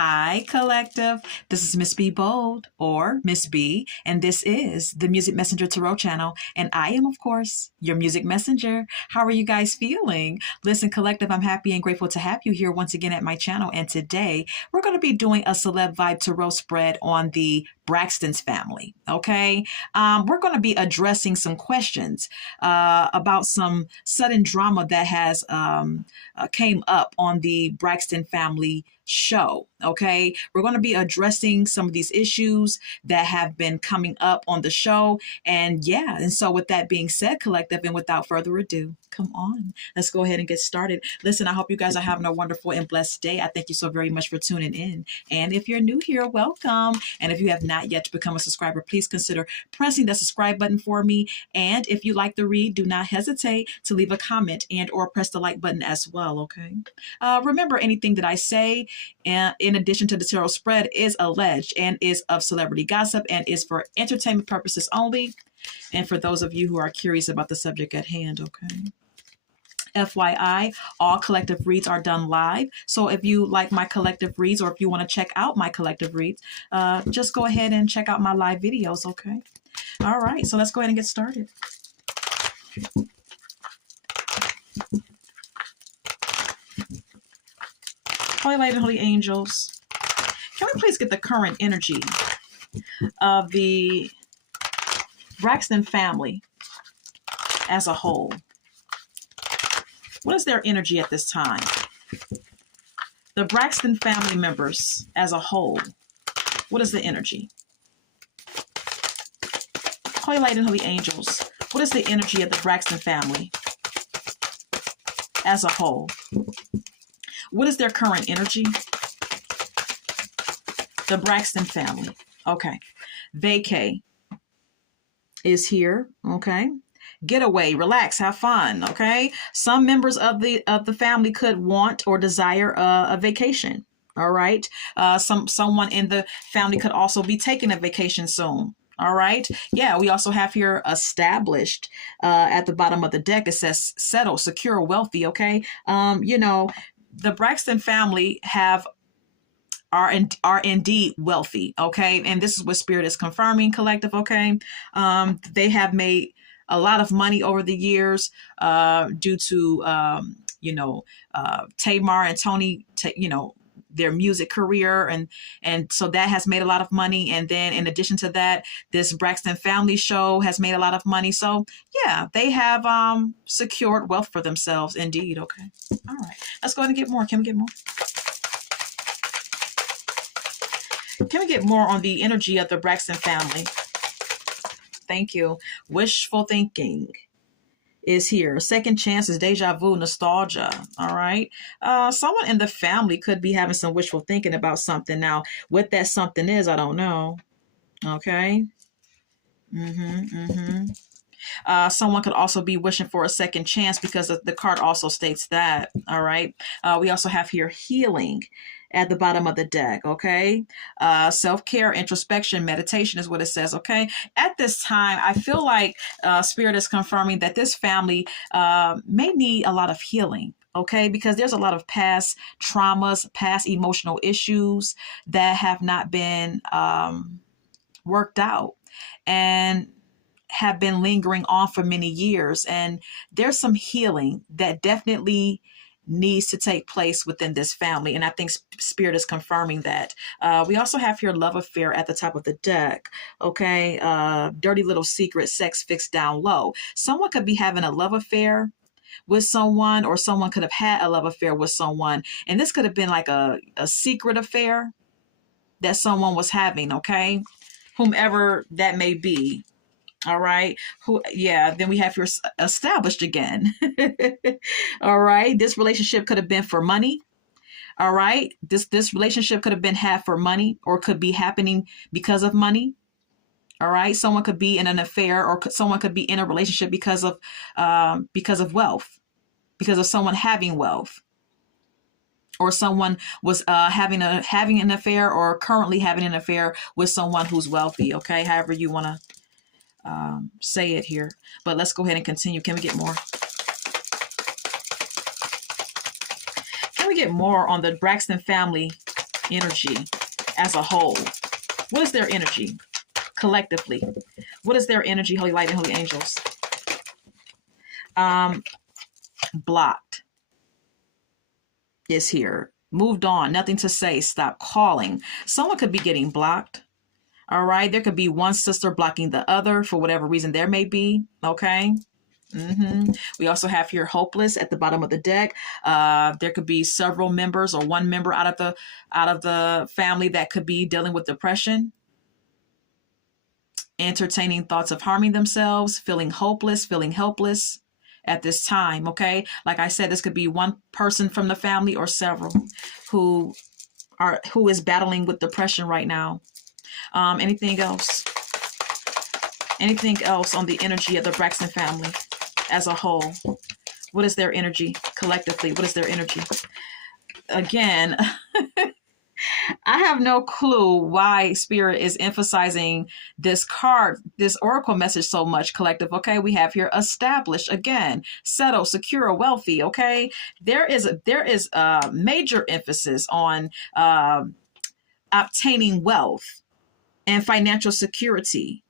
Hi, collective. This is Miss B Bold or Miss B, and this is the Music Messenger Tarot channel. And I am, of course, your music messenger. How are you guys feeling? Listen, collective, I'm happy and grateful to have you here once again at my channel. And today we're going to be doing a Celeb Vibe Tarot spread on the Braxton's family. Okay. We're going to be addressing some questions about some sudden drama that has came up on the Braxton family show. Okay, we're going to be addressing some of these issues that have been coming up on the show. And yeah, and so with that being said, collective, and without further ado, come on, let's go ahead and get started. Listen, I hope you guys are having a wonderful and blessed day. I thank you so very much for tuning in. And if you're new here, welcome. And if you have not yet become a subscriber, please consider pressing the subscribe button for me. And if you like the read, do not hesitate to leave a comment and or press the like button as well. Okay. Remember, anything that I say, and in addition to the tarot spread, is alleged and is of celebrity gossip and is for entertainment purposes only. And for those of you who are curious about the subject at hand, okay. FYI, all collective reads are done live. So if you like my collective reads or if you want to check out my collective reads, just go ahead and check out my live videos, okay? All right, so let's go ahead and get started. Holy Light and Holy Angels, can we please get the current energy of the Braxton family as a whole? What is their energy at this time? The Braxton family members as a whole, what is the energy? Holy Light and Holy Angels, what is the energy of the Braxton family as a whole? What is their current energy? The Braxton family. Okay. Vacay is here. Okay. Getaway, relax, have fun. Okay. Some members of the family could want or desire a vacation. All right. Someone in the family could also be taking a vacation soon. All right. Yeah, we also have here established at the bottom of the deck. It says settled, secure, wealthy. Okay. The Braxton family are indeed wealthy, okay? And this is what Spirit is confirming, collective, okay? They have made a lot of money over the years due to, Tamar and Tony, their music career. And so that has made a lot of money. And then in addition to that, this Braxton family show has made a lot of money. So yeah, they have secured wealth for themselves indeed. Okay. All right. Let's go ahead and get more. Can we get more? Can we get more on the energy of the Braxton family? Thank you. Wishful thinking is here. Second chances, deja vu, nostalgia. All right. Someone in the family could be having some wishful thinking about something. Now, what that something is, I don't know. Okay. Someone could also be wishing for a second chance because the card also states that. All right. We also have here healing at the bottom of the deck. Okay. Self-care, introspection, meditation is what it says. Okay. At this time, I feel like Spirit is confirming that this family may need a lot of healing. Okay, because there's a lot of past traumas, past emotional issues that have not been worked out and have been lingering on for many years. And there's some healing that definitely needs to take place within this family. And I think Spirit is confirming that. We also have here love affair at the top of the deck. Okay. Dirty little secret, sex fixed down low. Someone could be having a love affair with someone, or someone could have had a love affair with someone. And this could have been like a secret affair that someone was having. Okay. Whomever that may be. All right. Then we have here established again. All right. This relationship could have been for money. All right. This relationship could have been had for money, or could be happening because of money. All right. Someone could be in an affair, or someone could be in a relationship because of wealth, because of someone having wealth, or someone was having an affair, or currently having an affair with someone who's wealthy. Okay. However you want to say it here, but let's go ahead and continue. Can we get more? Can we get more on the Braxton family energy as a whole? What is their energy collectively? What is their energy, holy light and holy angels? Blocked is here. Moved on. Nothing to say. Stop calling. Someone could be getting blocked. All right. There could be one sister blocking the other for whatever reason there may be. Okay. We also have here hopeless at the bottom of the deck. There could be several members or one member out of the family that could be dealing with depression, entertaining thoughts of harming themselves, feeling hopeless, feeling helpless at this time. Okay, like I said, this could be one person from the family or several who is battling with depression right now. Anything else? Anything else on the energy of the Braxton family as a whole? What is their energy collectively? What is their energy? Again, I have no clue why Spirit is emphasizing this card, this oracle message so much, collective. Okay, we have here established, again, settle, secure, wealthy. Okay, there is a major emphasis on obtaining wealth and financial security.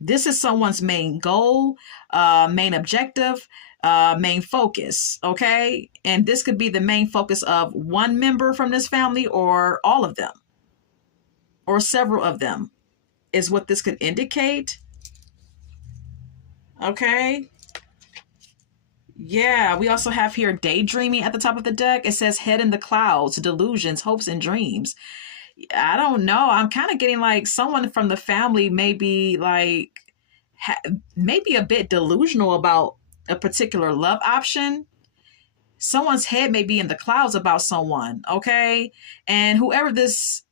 This is someone's main goal, main objective, main focus, okay? And this could be the main focus of one member from this family or all of them or several of them is what this could indicate, okay? Yeah, we also have here daydreaming at the top of the deck. It says head in the clouds, delusions, hopes, and dreams. I don't know. I'm kind of getting like someone from the family may be like, maybe a bit delusional about a particular love option. Someone's head may be in the clouds about someone, okay? And whoever this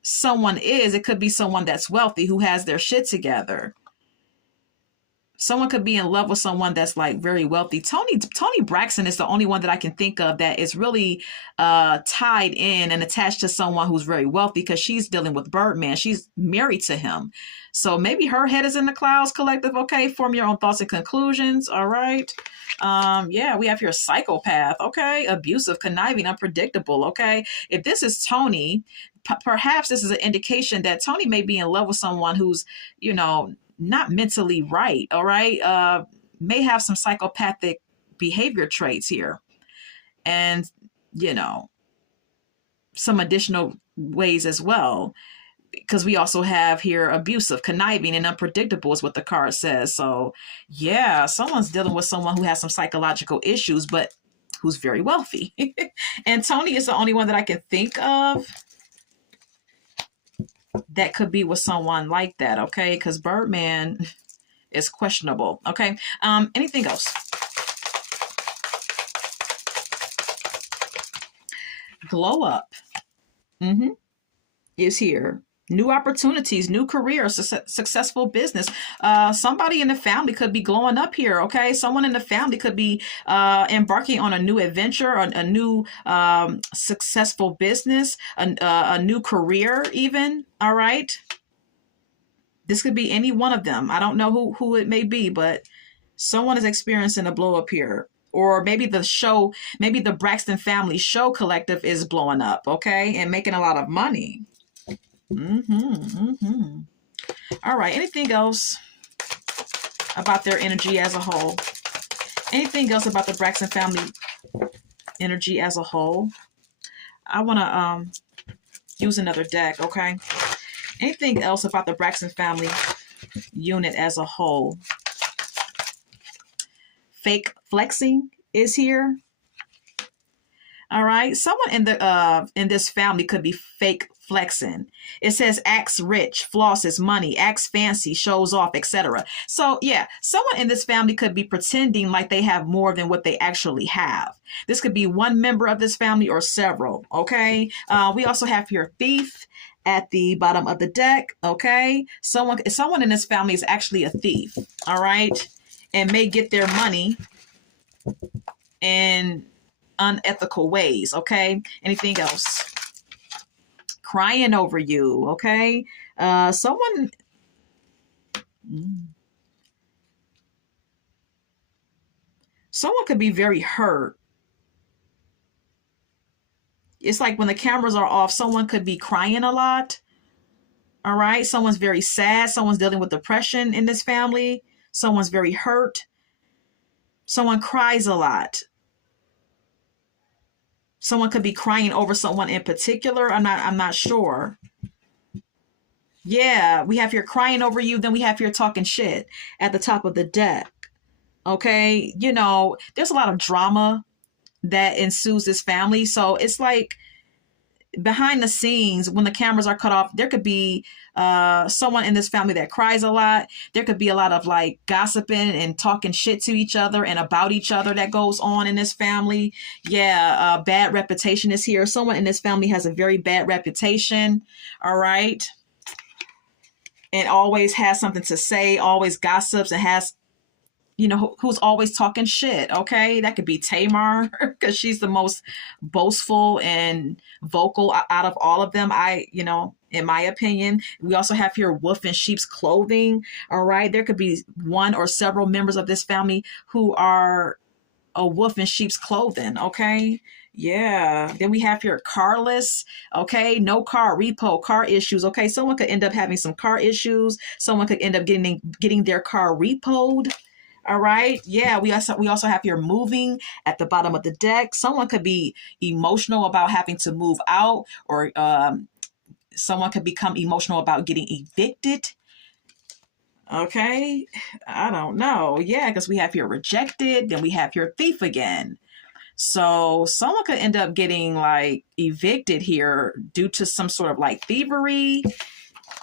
someone is, it could be someone that's wealthy who has their shit together. Someone could be in love with someone that's like very wealthy. Toni Braxton is the only one that I can think of that is really tied in and attached to someone who's very wealthy because she's dealing with Birdman. She's married to him. So maybe her head is in the clouds, collective. Okay, form your own thoughts and conclusions. All right. Yeah, we have here psychopath. Okay, abusive, conniving, unpredictable. Okay, if this is Toni, perhaps this is an indication that Toni may be in love with someone who's, not mentally right, all right? May have some psychopathic behavior traits here. And, some additional ways as well. Because we also have here abusive, conniving, and unpredictable is what the card says. So, yeah, someone's dealing with someone who has some psychological issues, but who's very wealthy. And Toni is the only one that I can think of that could be with someone like that, okay? Because Birdman is questionable, okay? Anything else? Glow up is here. New opportunities, new career, successful business. Somebody in the family could be glowing up here, okay? Someone in the family could be embarking on a new adventure, a new successful business, a new career even, all right? This could be any one of them. I don't know who it may be, but someone is experiencing a blow up here. Or maybe the Braxton family show collective is blowing up, okay? And making a lot of money. All right. Anything else about their energy as a whole? Anything else about the Braxton family energy as a whole? I want to use another deck, okay? Anything else about the Braxton family unit as a whole? Fake flexing is here. All right. Someone in this family could be fake flexing. It says acts rich, flosses money, acts fancy, shows off, etc. So yeah, someone in this family could be pretending like they have more than what they actually have. This could be one member of this family or several. Okay. We also have here thief at the bottom of the deck. Okay. Someone in this family is actually a thief. All right. And may get their money in unethical ways, okay? Anything else? Crying over you, okay? Someone could be very hurt It's like when the cameras are off, someone could be crying a lot. All right. Someone's very sad. Someone's dealing with depression in this family. Someone's very hurt. Someone cries a lot. Someone could be crying over someone in particular. I'm not sure. Yeah, we have here crying over you, then we have here talking shit at the top of the deck. Okay? There's a lot of drama that ensues this family. So it's like behind the scenes, when the cameras are cut off, there could be someone in this family that cries a lot. There could be a lot of like gossiping and talking shit to each other and about each other that goes on in this family. Yeah, bad reputation is here. Someone in this family has a very bad reputation. All right. And always has something to say, always gossips, and has who's always talking shit. Okay, that could be Tamar because she's the most boastful and vocal out of all of them. In my opinion, we also have here wolf in sheep's clothing. All right, there could be one or several members of this family who are a wolf in sheep's clothing. Okay. Yeah. Then we have here carless. Okay. No car, repo, car issues. Okay. Someone could end up having some car issues. Someone could end up getting their car repoed. All right. Yeah. We also have here moving at the bottom of the deck. Someone could be emotional about having to move out, or someone could become emotional about getting evicted. Okay. I don't know. Yeah. Because we have here rejected. Then we have here thief again. So someone could end up getting like evicted here due to some sort of like thievery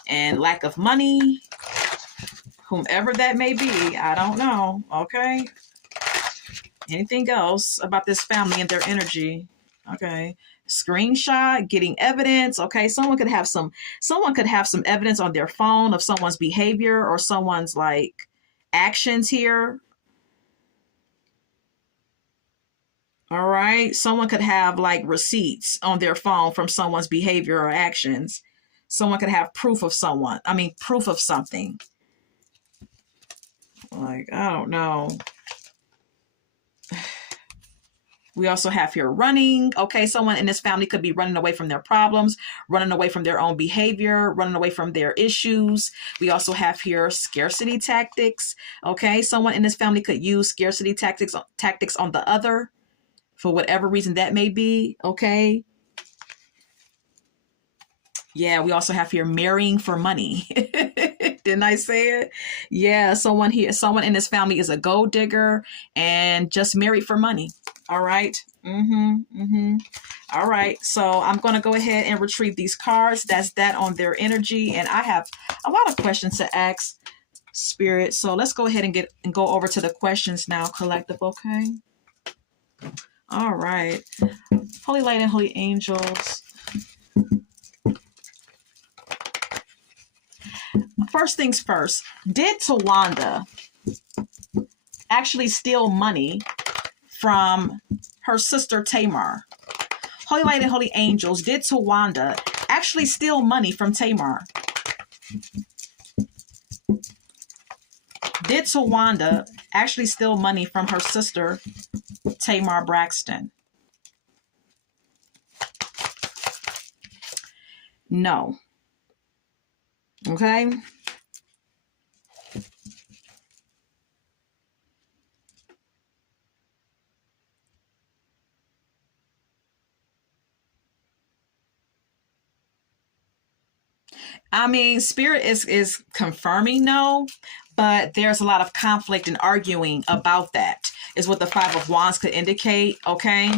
and lack of money, whomever that may be. I don't know. Okay. Anything else about this family and their energy? Okay. Screenshot, getting evidence. Okay. Someone could have some evidence on their phone of someone's behavior or someone's like actions here. All right. Someone could have like receipts on their phone from someone's behavior or actions. Someone could have proof of proof of something. Like, I don't know. We also have here running. Okay, someone in this family could be running away from their problems, running away from their own behavior, running away from their issues. We also have here scarcity tactics. Okay, someone in this family could use scarcity tactics on the other for whatever reason that may be. Okay. Yeah, we also have here marrying for money. Didn't I say it? Yeah, someone in this family is a gold digger and just married for money. All right. All right. So I'm going to go ahead and retrieve these cards. That's that on their energy. And I have a lot of questions to ask Spirit. So let's go ahead and go over to the questions now, collective. Okay. All right. Holy light and holy angels. First things first, did Tawanda actually steal money from her sister Tamar? Holy light and holy angels, did Tawanda actually steal money from Tamar? Did Tawanda actually steal money from her sister Tamar Braxton? No. Okay. Spirit is confirming no, but there's a lot of conflict and arguing about that, is what the Five of Wands could indicate. Okay.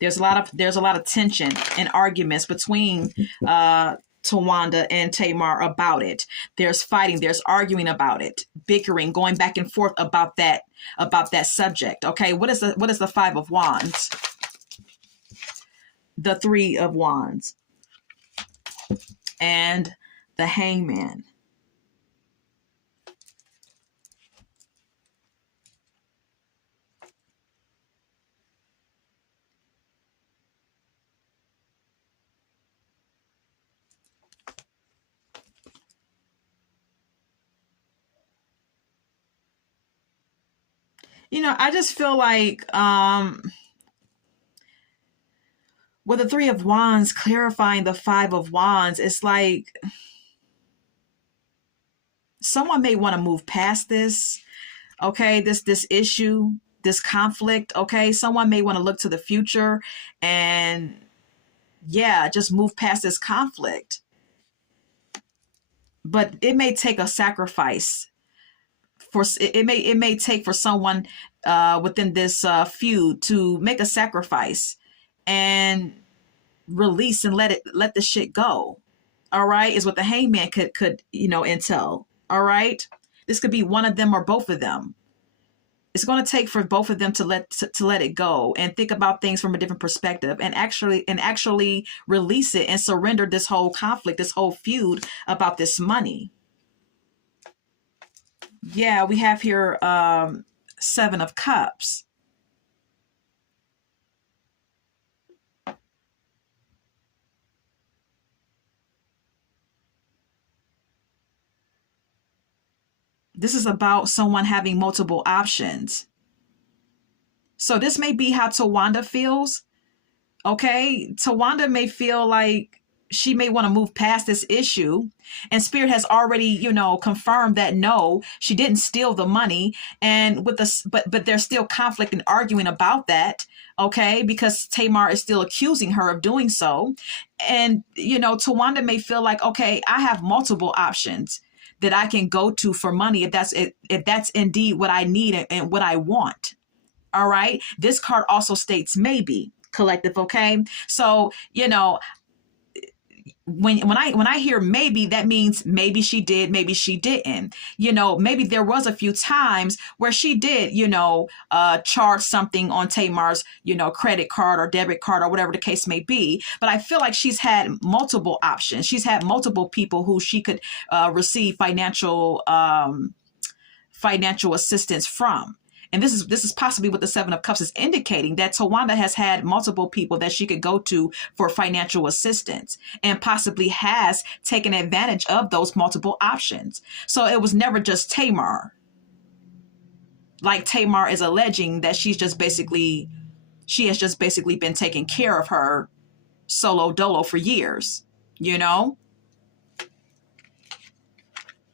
There's a lot of tension and arguments between Tawanda and Tamar about it. There's fighting, there's arguing about it, bickering, going back and forth about that subject. Okay, what is the Five of Wands? The Three of Wands and the Hangman. I just feel like with the Three of Wands clarifying the Five of Wands, it's like someone may want to move past this, okay, this issue, this conflict, okay? Someone may want to look to the future and yeah, just move past this conflict. But it may take a sacrifice for it may take for someone within this feud to make a sacrifice and release and let the shit go. All right, is what the hangman could entail. All right, this could be one of them or both of them. It's going to take for both of them to let it go and think about things from a different perspective and actually release it and surrender this whole conflict, this whole feud about this money. Yeah, we have here Seven of Cups. This is about someone having multiple options. So this may be how Tawanda feels. Okay, Tawanda may feel like she may want to move past this issue, and Spirit has already, confirmed that no, she didn't steal the money, and with the but there's still conflict and arguing about that. Okay, because Tamar is still accusing her of doing so, and Tawanda may feel like, okay, I have multiple options that I can go to for money if that's indeed what I need and what I want. All right. This card also states maybe collective. Okay. So, when I hear maybe, that means maybe she did, maybe she didn't. Maybe there was a few times where she did, charge something on Tamar's, credit card or debit card or whatever the case may be. But I feel like she's had multiple options. She's had multiple people who she could receive financial assistance from. And this is possibly what the Seven of Cups is indicating, that Tawanda has had multiple people that she could go to for financial assistance and possibly has taken advantage of those multiple options. So it was never just Tamar. Like Tamar is alleging that she has just basically been taking care of her solo dolo for years, you know?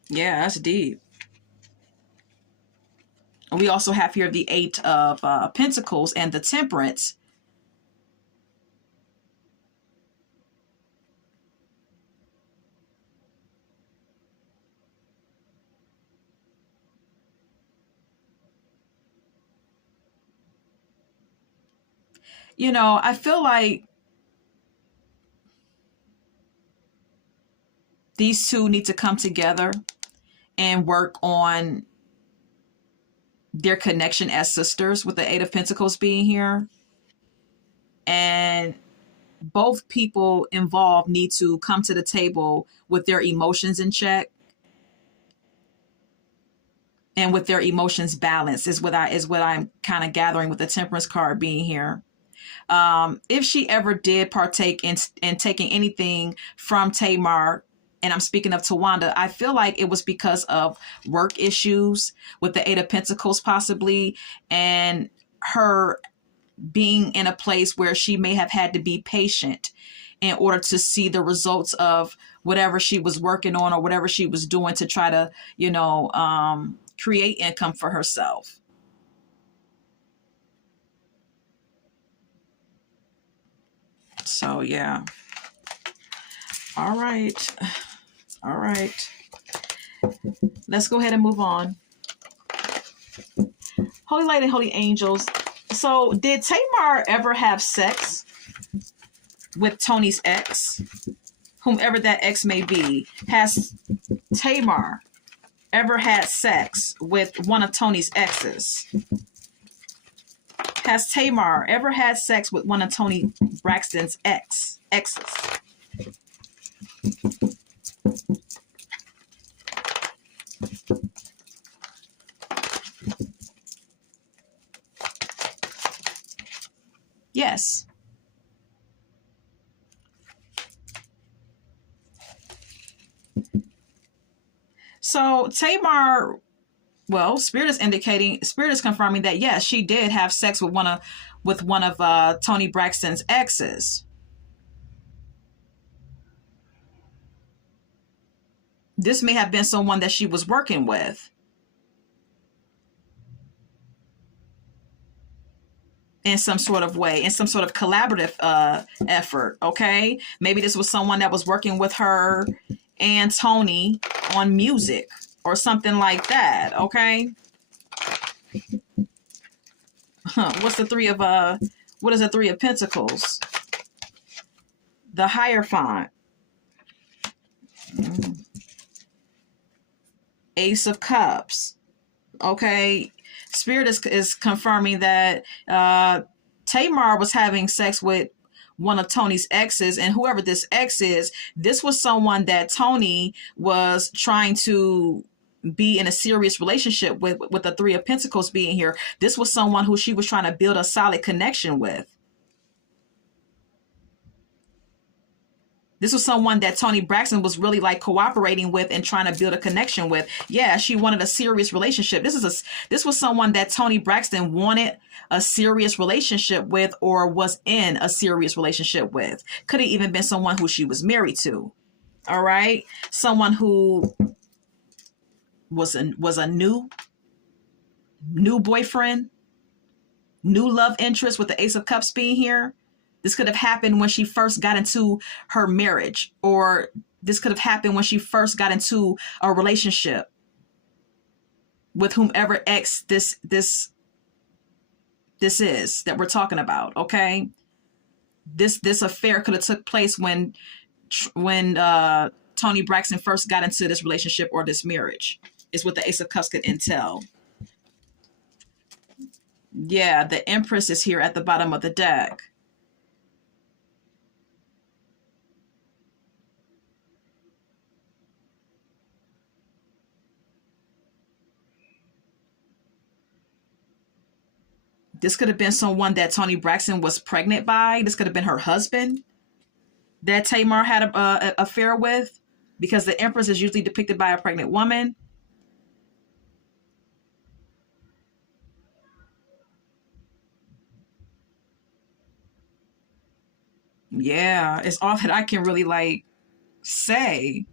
Yeah, that's deep. We also have here the Eight of Pentacles and the Temperance. I feel like these two need to come together and work on their connection as sisters, with the Eight of Pentacles being here. And both people involved need to come to the table with their emotions in check and with their emotions balanced, is what I'm kind of gathering with the Temperance card being here. If she ever did partake in taking anything from Tamar, and I'm speaking of Tawanda, I feel like it was because of work issues with the Eight of Pentacles possibly, and her being in a place where she may have had to be patient in order to see the results of whatever she was working on or whatever she was doing to try to, create income for herself. So, yeah. All right. All right. Let's go ahead and move on. Holy Light and Holy Angels. So, did Tamar ever have sex with Tony's ex? Whomever that ex may be. Has Tamar ever had sex with one of Tony's exes? Has Tamar ever had sex with one of Tony Braxton's exes? Yes. So Tamar Well, Spirit is confirming that yes, she did have sex with one of Tony Braxton's exes. This may have been someone that she was working with in some sort of way, in some sort of collaborative effort. Okay, maybe this was someone that was working with her and Tony on music or something like that. Okay. What's the three of what is the Three of Pentacles? The Hierophant. Ace of Cups. Okay. Spirit is confirming that Tamar was having sex with one of Tony's exes, and whoever this ex is, this was someone that Tony was trying to be in a serious relationship with the Three of Pentacles being here. This was someone who she was trying to build a solid connection with. This was someone that Tony Braxton was really like cooperating with and trying to build a connection with. Yeah, she wanted a serious relationship. This was someone that Tony Braxton wanted a serious relationship with or was in a serious relationship with. Could have even been someone who she was married to. All right. Someone who was a new boyfriend, new love interest with the Ace of Cups being here. This could have happened when she first got into her marriage, or this could have happened when she first got into a relationship with whomever ex this is that we're talking about. Okay, this affair could have took place when Tony Braxton first got into this relationship or this marriage. Is what the Ace of Cups could entail. Yeah, the Empress is here at the bottom of the deck. This could have been someone that Tony Braxton was pregnant by. This could have been her husband that Tamar had a affair with, because the Empress is usually depicted by a pregnant woman. Yeah, it's all that I can really like say.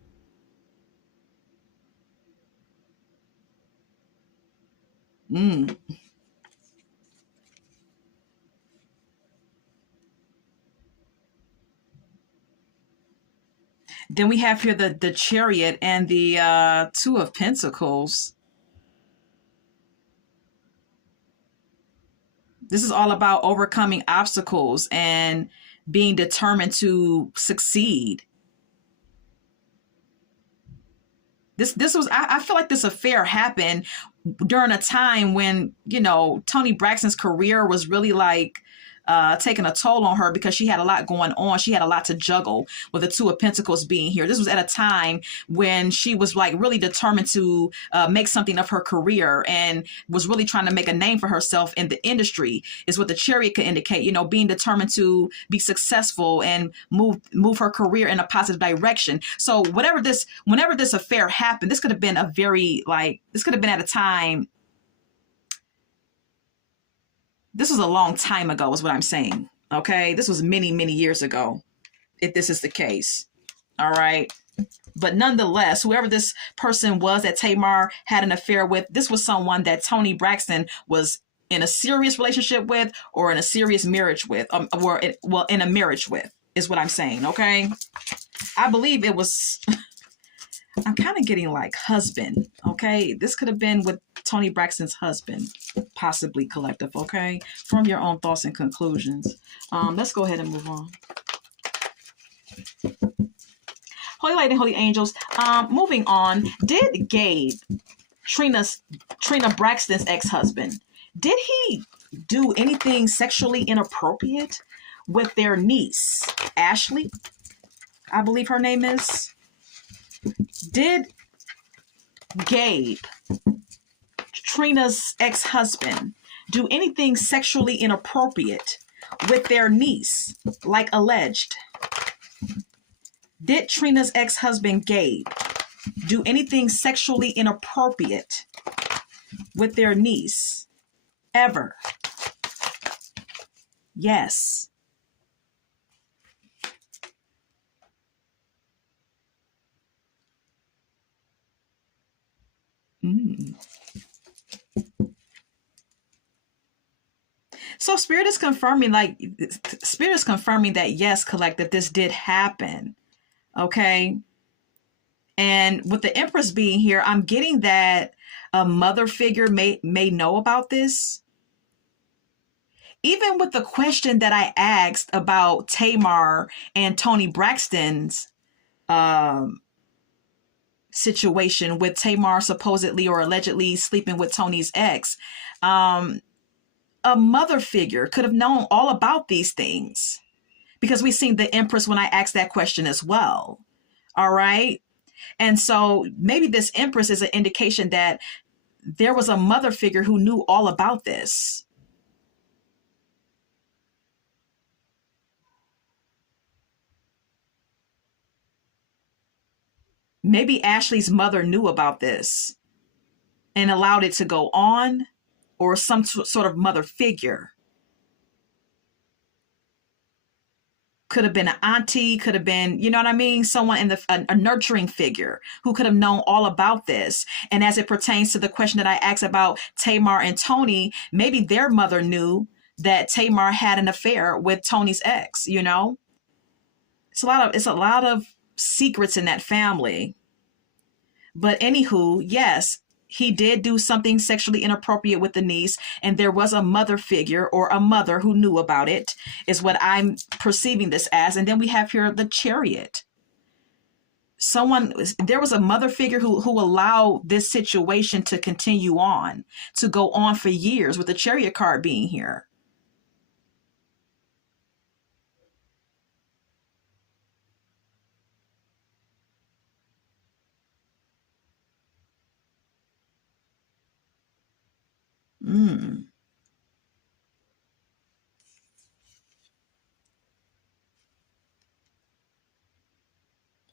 Mm. Then we have here the Chariot and the Two of Pentacles. This is all about overcoming obstacles and being determined to succeed. This was I feel like this affair happened during a time when, Tony Braxton's career was really like taking a toll on her, because she had a lot going on. She had a lot to juggle with the Two of Pentacles being here. This was at a time when she was like really determined to make something of her career and was really trying to make a name for herself in the industry, is what the Chariot could indicate, being determined to be successful and move her career in a positive direction. So whenever this affair happened, this could have been at a time. This was a long time ago, is what I'm saying. Okay. This was many, many years ago, if this is the case. All right. But nonetheless, whoever this person was that Tamar had an affair with, this was someone that Tony Braxton was in a serious relationship with, or in a serious marriage with, in a marriage with, is what I'm saying. Okay. I believe it was, I'm kind of getting like husband. Okay. This could have been with Tony Braxton's husband, possibly collective. Okay. From your own thoughts and conclusions. Let's go ahead and move on. Holy Light and Holy Angels. Moving on. Did Gabe, Trina Braxton's ex-husband, did he do anything sexually inappropriate with their niece, Ashley? I believe her name is. Did Gabe, Trina's ex-husband, do anything sexually inappropriate with their niece, like alleged? Did Trina's ex-husband, Gabe, do anything sexually inappropriate with their niece ever. Yes. Mm. So Spirit is confirming that yes, collective, this did happen. Okay. And with the Empress being here, I'm getting that a mother figure may know about this. Even with the question that I asked about Tamar and Tony Braxton's um, situation, with Tamar supposedly or allegedly sleeping with Tony's ex, um, a mother figure could have known all about these things, because we've seen the Empress when I asked that question as well. All right. And so maybe this Empress is an indication that there was a mother figure who knew all about this. Maybe Ashley's mother knew about this and allowed it to go on, or some sort of mother figure. Could have been an auntie, could have been, you know what I mean? Someone in a nurturing figure who could have known all about this. And as it pertains to the question that I asked about Tamar and Tony, maybe their mother knew that Tamar had an affair with Tony's ex, you know? It's a lot of secrets in that family. But anywho, yes, he did do something sexually inappropriate with the niece, and there was a mother figure or a mother who knew about it, is what I'm perceiving this as. And then we have here the Chariot. There was a mother figure who allowed this situation to continue on, to go on for years, with the Chariot card being here. Mm.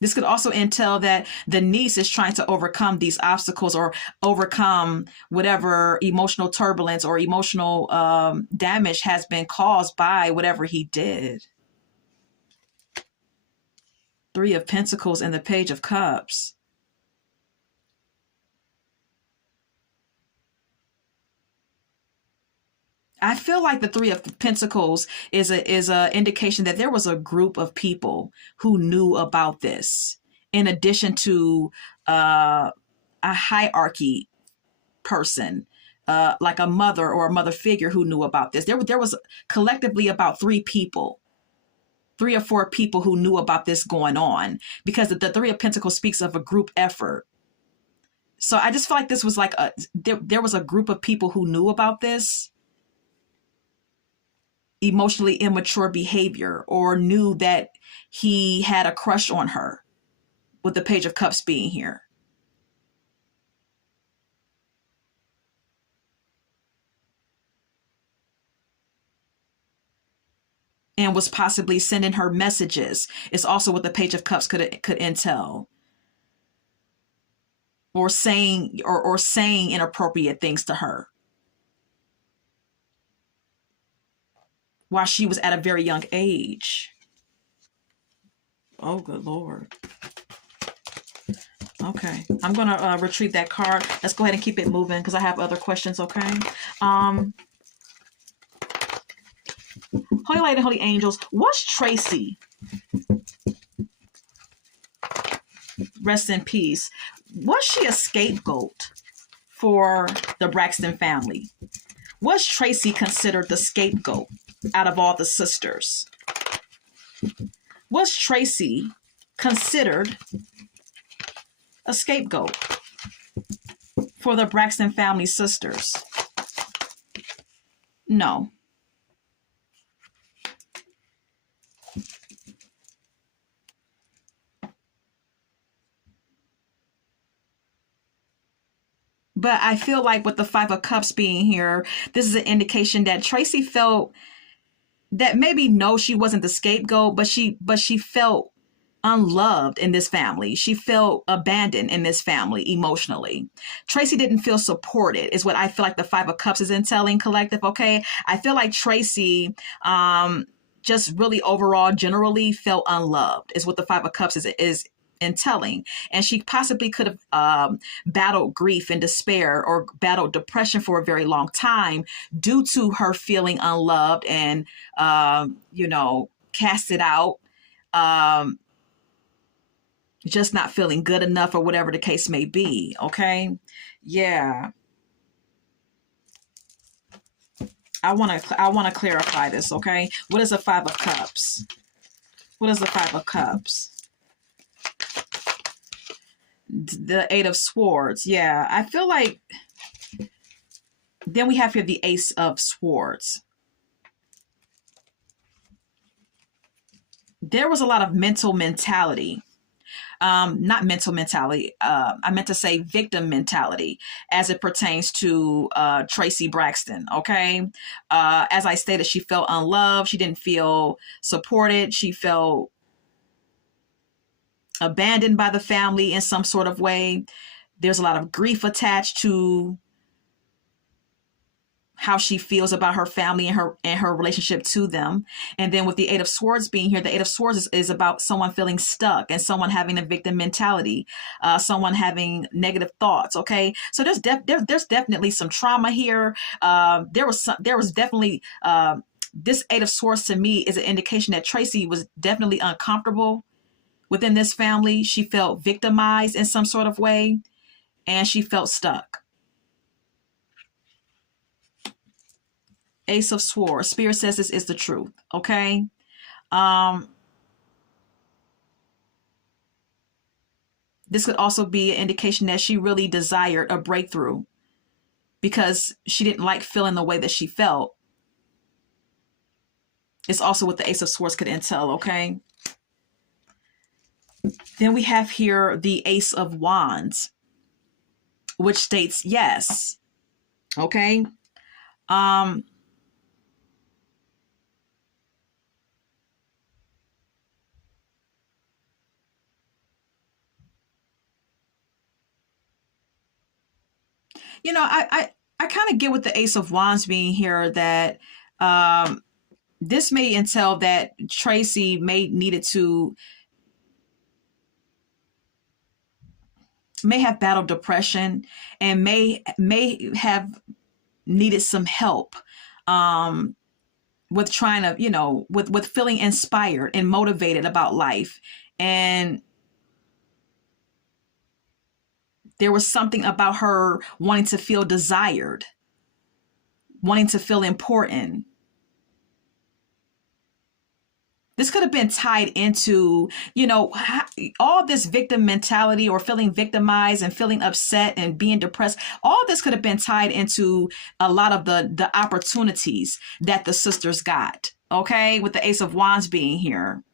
This could also entail that the niece is trying to overcome these obstacles, or overcome whatever emotional turbulence or emotional damage has been caused by whatever he did. Three of Pentacles and the Page of Cups. I feel like the Three of Pentacles is a indication that there was a group of people who knew about this, in addition to a hierarchy person, like a mother or a mother figure who knew about this. There was collectively about three or four people who knew about this going on, because the Three of Pentacles speaks of a group effort. So I just feel like this was like there was a group of people who knew about this emotionally immature behavior, or knew that he had a crush on her, with the Page of Cups being here. And was possibly sending her messages. It's also what the Page of Cups could intel. Or saying inappropriate things to her while she was at a very young age. Oh, good Lord. Okay, I'm gonna retrieve that card. Let's go ahead and keep it moving, because I have other questions. Okay. Holy Light and Holy Angels, what's Tracy? Rest in peace. Was she a scapegoat for the Braxton family? Was Tracy considered the scapegoat out of all the sisters? Was Tracy considered a scapegoat for the Braxton family sisters? No. But I feel like with the Five of Cups being here, this is an indication that Tracy felt that maybe, no, she wasn't the scapegoat, but she felt unloved in this family. She felt abandoned in this family emotionally. Tracy didn't feel supported, is what I feel like the Five of Cups is in telling collective. Okay. I feel like Tracy, just really overall, generally felt unloved, is what the Five of Cups is in telling. And she possibly could have battled grief and despair or battled depression for a very long time due to her feeling unloved and, casted out. Um, just not feeling good enough or whatever the case may be. Okay. Yeah. I want to clarify this. Okay. What is the Five of Cups? What is the Five of Cups? The Eight of Swords. Yeah. I feel like then we have here the Ace of Swords. There was a lot of mentality. Not mental mentality. I meant to say victim mentality as it pertains to Tracy Braxton. Okay. As I stated, she felt unloved. She didn't feel supported. She felt abandoned by the family in some sort of way. There's a lot of grief attached to how she feels about her family and her relationship to them. And then with the Eight of Swords being here, the Eight of Swords is about someone feeling stuck and someone having a victim mentality, someone having negative thoughts. Okay, so there's definitely some trauma here. There was definitely this Eight of Swords to me is an indication that Tracy was definitely uncomfortable within this family. She felt victimized in some sort of way, and she felt stuck. Ace of Swords. Spirit says this is the truth. Okay. This could also be an indication that she really desired a breakthrough because she didn't like feeling the way that she felt. It's also what the Ace of Swords could entail. Okay. Then we have here the Ace of Wands, which states yes. Okay. I kind of get with the Ace of Wands being here that this may entail that Tracy may have battled depression and may have needed some help with trying to, with feeling inspired and motivated about life. And there was something about her wanting to feel desired, wanting to feel important. This could have been tied into, all this victim mentality or feeling victimized and feeling upset and being depressed. All this could have been tied into a lot of the opportunities that the sisters got. Okay. With the Ace of Wands being here.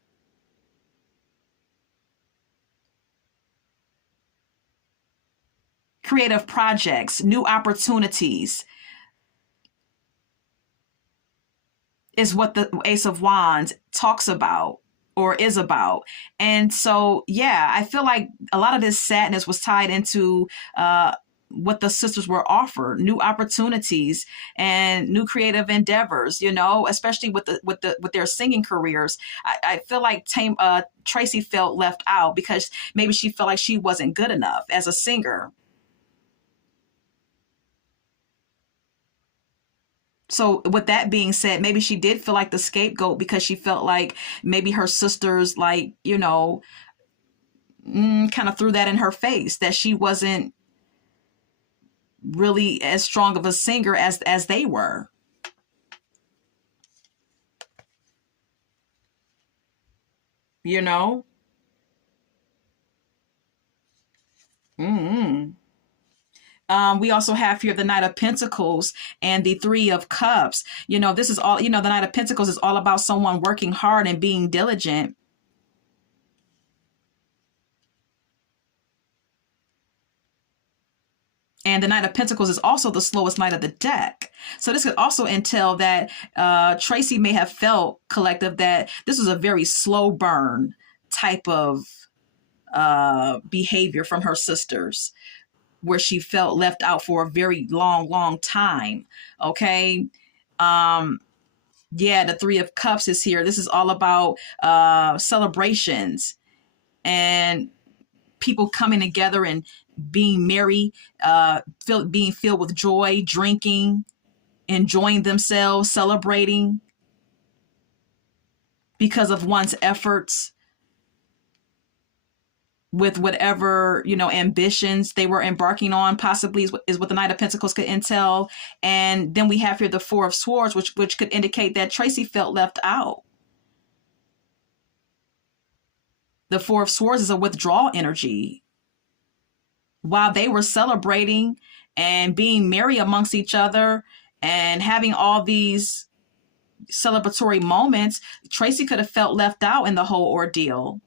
Creative projects, new opportunities is what the Ace of Wands talks about or is about. And so, yeah, I feel like a lot of this sadness was tied into what the sisters were offered, new opportunities and new creative endeavors, especially with their singing careers. I feel like Tracy felt left out because maybe she felt like she wasn't good enough as a singer. So with that being said, maybe she did feel like the scapegoat because she felt like maybe her sisters, kind of threw that in her face, that she wasn't really as strong of a singer as they were. Mm-hmm. We also have here the Knight of Pentacles and the Three of Cups. This is all, the Knight of Pentacles is all about someone working hard and being diligent. And the Knight of Pentacles is also the slowest knight of the deck. So this could also entail that Tracy may have felt, collective, that this was a very slow burn type of behavior from her sisters, where she felt left out for a very long time. Okay. Yeah, the Three of Cups is here. This is all about celebrations and people coming together and being merry, being filled with joy, drinking, enjoying themselves, celebrating because of one's efforts with whatever, ambitions they were embarking on, possibly is what the Knight of Pentacles could entail. And then we have here the Four of Swords, which could indicate that Tracy felt left out. The Four of Swords is a withdrawal energy. While they were celebrating and being merry amongst each other and having all these celebratory moments, Tracy could have felt left out in the whole ordeal.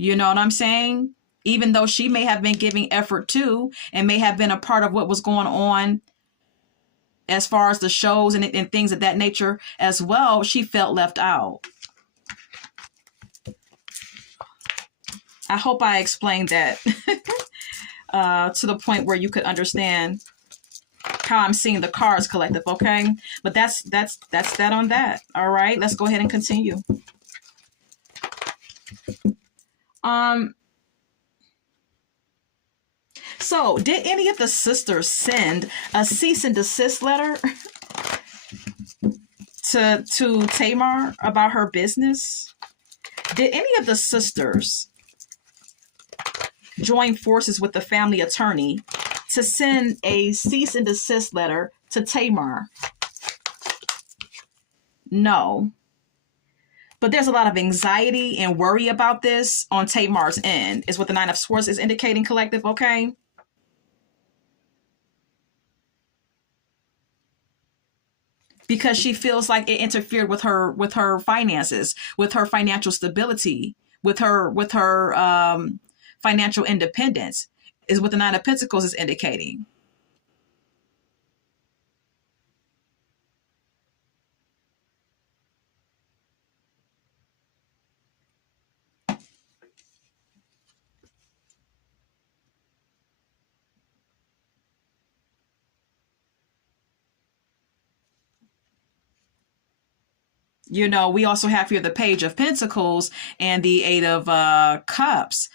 You know what I'm saying? Even though she may have been giving effort too, and may have been a part of what was going on as far as the shows and things of that nature as well, she felt left out. I hope I explained that to the point where you could understand how I'm seeing the cards, collective, okay? But that's that on that. All right, let's go ahead and continue. So did any of the sisters send a cease and desist letter to Tamar about her business? Did any of the sisters join forces with the family attorney to send a cease and desist letter to Tamar? No. But there's a lot of anxiety and worry about this on Tamar's end, is what the Nine of Swords is indicating, collective, okay? Because she feels like it interfered with her finances, with her financial stability, with her financial independence, is what the Nine of Pentacles is indicating. We also have here the Page of Pentacles and the Eight of Cups.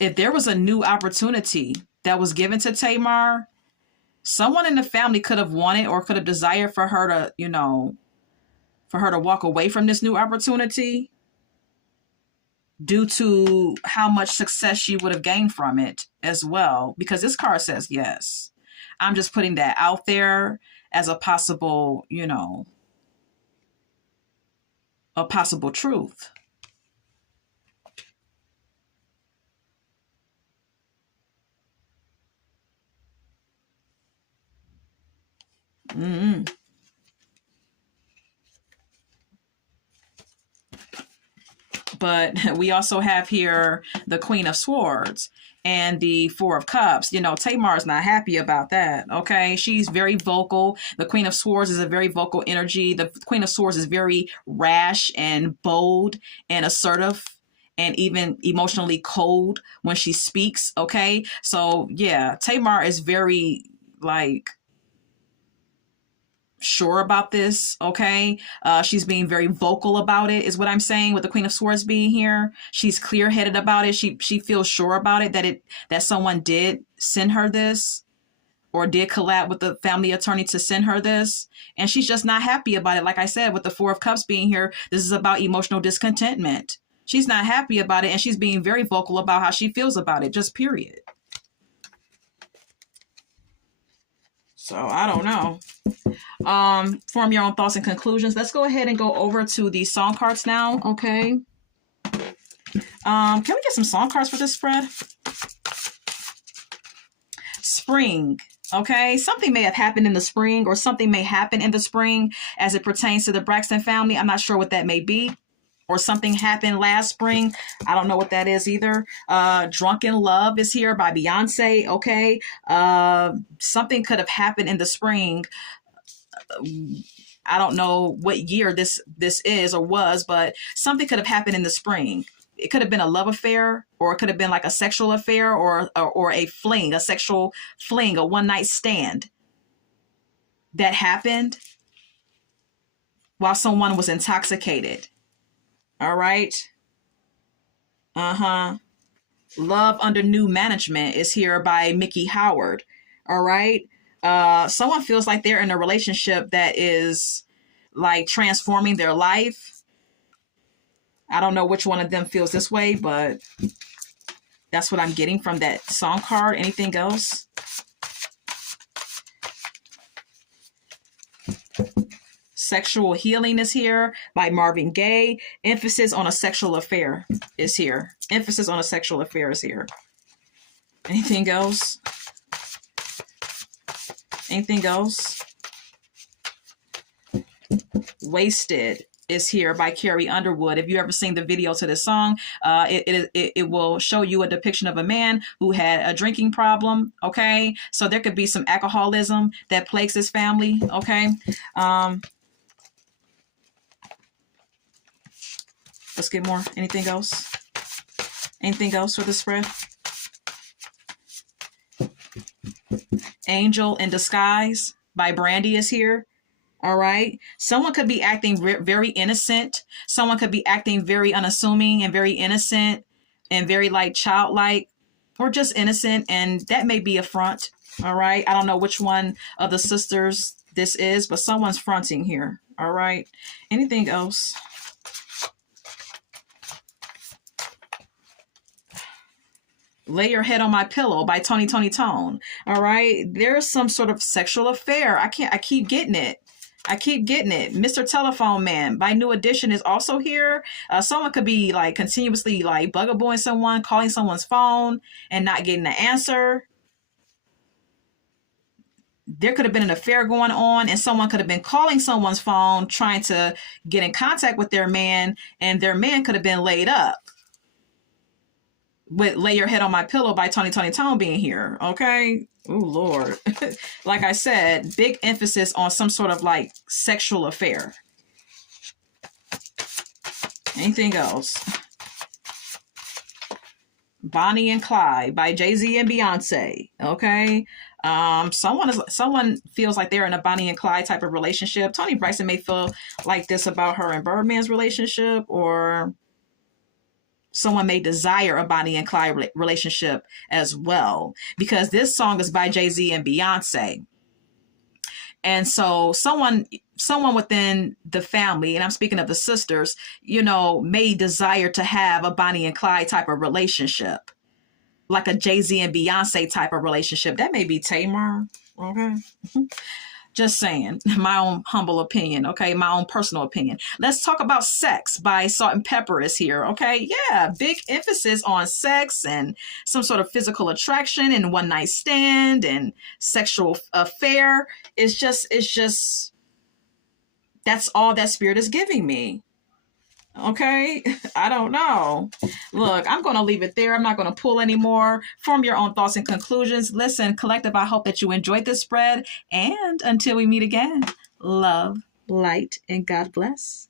If there was a new opportunity that was given to Tamar, someone in the family could have wanted or could have desired for her to walk away from this new opportunity due to how much success she would have gained from it as well. Because this card says yes. I'm just putting that out there as a possible, a possible truth. Mm-hmm. But we also have here the Queen of Swords and the Four of Cups. Tamar's not happy about that, okay? She's very vocal. The Queen of Swords is a very vocal energy. The Queen of Swords is very rash and bold and assertive and even emotionally cold when she speaks, okay? So, yeah, Tamar is very, sure about this, okay? She's being very vocal about it, is what I'm saying, with the Queen of Swords being here. She's clear-headed about it. She feels sure about it, that someone did send her this or did collab with the family attorney to send her this. And she's just not happy about it. Like I said, with the Four of Cups being here, this is about emotional discontentment. She's not happy about it, and she's being very vocal about how she feels about it, just period. So I don't know. Form your own thoughts and conclusions. Let's go ahead and go over to the song cards now, okay? Can we get some song cards for this spread? Spring, okay? Something may have happened in the spring, or something may happen in the spring as it pertains to the Braxton family. I'm not sure what that may be. Or something happened last spring. I don't know what that is either. Drunken Love is here by Beyonce, okay? Something could have happened in the spring I don't know what year this is or was, but something could have happened in the spring. It could have been a love affair, or it could have been like a sexual affair, or a fling, a sexual fling, a one night stand that happened while someone was intoxicated. All right. Uh-huh. Love Under New Management is here by Mickey Howard. All right. Someone feels like they're in a relationship that is like transforming their life. I don't know which one of them feels this way, but that's what I'm getting from that song card. Anything else? Sexual Healing is here by Marvin Gaye. Emphasis on a sexual affair is here. Emphasis on a sexual affair is here. Anything else? Anything else? Wasted is here by Carrie Underwood. If you ever seen the video to this song, it will show you a depiction of a man who had a drinking problem. Okay, so there could be some alcoholism that plagues his family. Okay, let's get more. Anything else? Anything else for the spread? Angel in Disguise by Brandy is here. All right. Someone could be acting very innocent. Someone could be acting very unassuming and very innocent and very like childlike, or just innocent. And that may be a front. All right. I don't know which one of the sisters this is, but someone's fronting here. All right. Anything else? Lay Your Head on My Pillow by Tony Tone. All right. There's some sort of sexual affair. I keep getting it. Mr. Telephone Man by New Edition is also here. Someone could be like continuously like bugabooing someone, calling someone's phone and not getting the answer. There could have been an affair going on, and someone could have been calling someone's phone trying to get in contact with their man, and their man could have been laid up. With Lay Your Head on My Pillow by Tony Tone being here. Okay. Oh, Lord. Like I said, big emphasis on some sort of like sexual affair. Anything else? Bonnie and Clyde by Jay-Z and Beyonce. Okay. Someone feels like they're in a Bonnie and Clyde type of relationship. Toni Braxton may feel like this about her and Birdman's relationship, or someone may desire a Bonnie and Clyde relationship as well, because this song is by Jay-Z and Beyonce. And so someone within the family, and I'm speaking of the sisters, may desire to have a Bonnie and Clyde type of relationship, like a Jay-Z and Beyonce type of relationship. That may be Tamar. Okay. Just saying, my own humble opinion, okay? My own personal opinion. Let's talk about Sex by Salt and Pepper is here, okay? Yeah, big emphasis on sex and some sort of physical attraction and one night stand and sexual affair. It's just, that's all that spirit is giving me. Okay, I don't know. Look, I'm going to leave it there. I'm not going to pull anymore. Form your own thoughts and conclusions. Listen, collective, I hope that you enjoyed this spread. And until we meet again, love, light, and God bless.